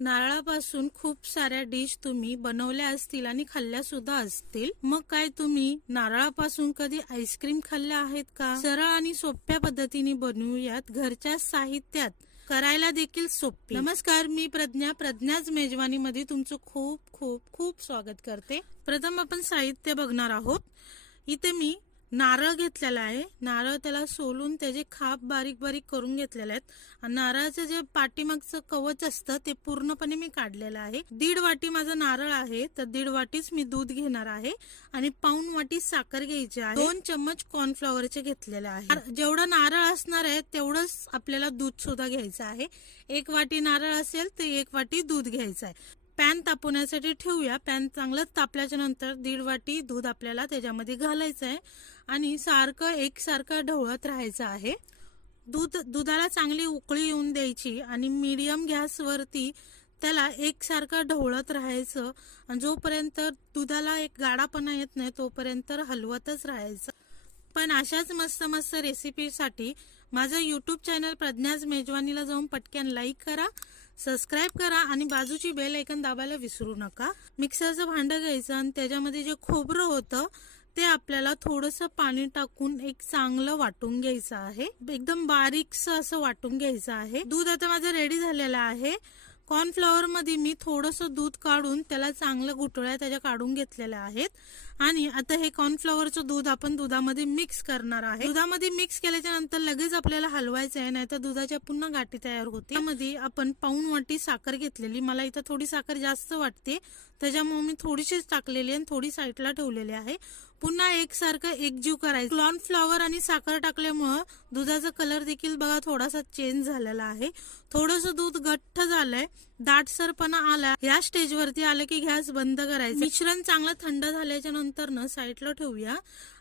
नारळापासून खूप साऱ्या डिश तुम्ही बनवल्या असतील आणि खाल्ल्या सुद्धा असतील. मग काय तुम्ही नारळापासून कधी आईस्क्रीम खाल्ल्या आहेत का? सरळ आणि सोप्या पद्धतीने बनवूयात घरच्या साहित्यात. करायला देखील सोपी. नमस्कार मी प्रज्ञा. प्रज्ञाच मेजवानीमध्ये तुमचं खूप खूप खूप स्वागत करते. प्रथम आपण साहित्य बघणार आहोत. इथे मी नारळ घेतलेला आहे. नारळ त्याला सोलून त्याचे खाप बारीक बारीक करून घेतलेले आहेत. आणि नारळाचं जे पाठीमागचं कवच असतं ते पूर्णपणे मी काढलेलं आहे. दीड वाटी माझं नारळ आहे. तर दीड वाटीच मी दूध घेणार आहे. आणि पाऊन वाटी साखर घ्यायची आहे. दोन चम्मच कॉर्नफ्लॉवरचे घेतलेले आहे. जेवढं नारळ असणार आहे तेवढंच आपल्याला दूध सुद्धा घ्यायचं आहे. एक वाटी नारळ असेल तर एक वाटी दूध घ्यायचं आहे. पॅन तापवण्यासाठी ठेवूया. पॅन चांगलंच तापल्याच्या नंतर दीड वाटी दूध आपल्याला त्याच्यामध्ये घालायचं आहे आणि सारखं एकसारखं ढवळत राहायचं आहे. दूध दुधाला चांगली उकळी येऊन द्यायची आणि मीडियम गॅसवरती त्याला एकसारखं ढवळत राहायचं. आणि जोपर्यंत दुधाला एक गाडापणा येत नाही तोपर्यंत हलवतच राहायचं. पण अशाच मस्त मस्त रेसिपीसाठी माझं यूट्यूब चॅनल प्रज्ञाज मेजवानीला जाऊन पटक्यान लाईक करा सबस्क्राईब करा आणि बाजूची बेल ऐकन दाबायला विसरू नका. मिक्सरचं भांडं घ्यायचं आणि त्याच्यामध्ये जे खोबरं होतं ते आपल्याला थोडंसं पाणी टाकून एक चांगलं वाटून घ्यायचं आहे. एकदम बारीकसं असं वाटून घ्यायचं आहे. दूध आता माझं रेडी झालेलं आहे. कॉर्नफ्लॉवर मध्ये मी थोडंसं दूध काढून त्याला चांगलं गुटळ्या त्याच्या काढून घेतलेल्या आहेत. आणि आता हे कॉर्नफ्लॉवरचं दूध आपण दुधामध्ये मिक्स करणार आहे. दुधामध्ये मिक्स केल्याच्यानंतर लगेच आपल्याला हलवायचं आहे नाही तर दुधाच्या पुन्हा गाठी तयार होते त्यामध्ये आपण पाऊन वाटी साखर घेतलेली. मला इथं थोडी साखर जास्त वाटते. त्याच्यामुळे मी थोडीशीच टाकलेली आणि थोडी साईडला ठेवलेली आहे. पुन्हा एकसारखं एकजीव करायचं. कॉर्नफ्लॉवर आणि साखर टाकल्यामुळं दुधाचा कलर देखील बघा थोडासा चेंज झालेला आहे. थोडस दूध घट्ट झालंय. दाटसरपणा आला. या स्टेजवरती आलं की गॅस बंद करायचं. मिश्रण चांगलं थंड झाल्याच्यानंतर ना साईडला ठेवूया.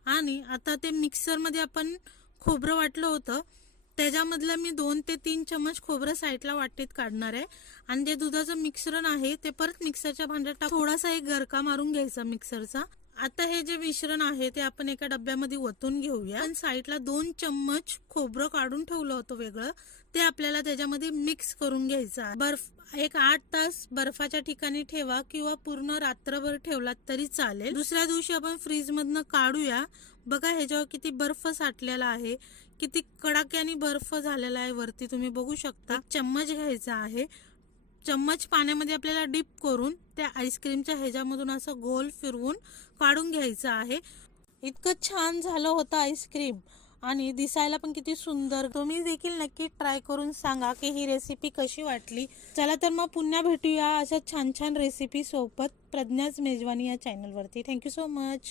आणि आता ते मिक्सरमध्ये आपण खोबरं वाटलं होतं. त्याच्यामधलं मी दोन ते तीन चमच खोबरं साईडला वाटीत काढणार आहे. आणि जे दुधाचं मिश्रण आहे ते परत मिक्सरच्या भांड्यात थोडासा एक गरका मारून घ्यायचा मिक्सरचा. आता हे जे मिश्रण आहे ते आपण एका डब्यामध्ये ओतून घेऊया. आणि साईडला दोन चम्मच खोबरं काढून ठेवलं होतं वेगळं. ते आपल्याला त्याच्यामध्ये मिक्स करून घ्यायचं बर्फ एक आठ तास बर्फाच्या ठिकाणी ठेवा किंवा पूर्ण रात्रभर ठेवलात तरी चालेल. दुसऱ्या दिवशी आपण फ्रीज मधनं काढूया. बघा ह्याच्यावर किती बर्फ साठलेला आहे. किती कडाक्याने बर्फ झालेला आहे वरती. तुम्ही बघू शकता. चम्मच घ्यायचा आहे. चम्मच पाण्यामध्ये आपल्याला डिप करून त्या आईस्क्रीमच्या ह्याच्यामधून असं गोल फिरवून काढून घ्यायचं आहे. इतकं छान झालं होतं आईस्क्रीम. आणि दिसायला पण किती सुंदर. तुम्ही देखील नक्की ट्राय करून सांगा की ही रेसिपी कशी वाटली. चला तर मग पुन्हा भेटूया अशा छान छान रेसिपी सोबत. प्रज्ञाच मेजवानी या चॅनलवरती थँक्यू सो मच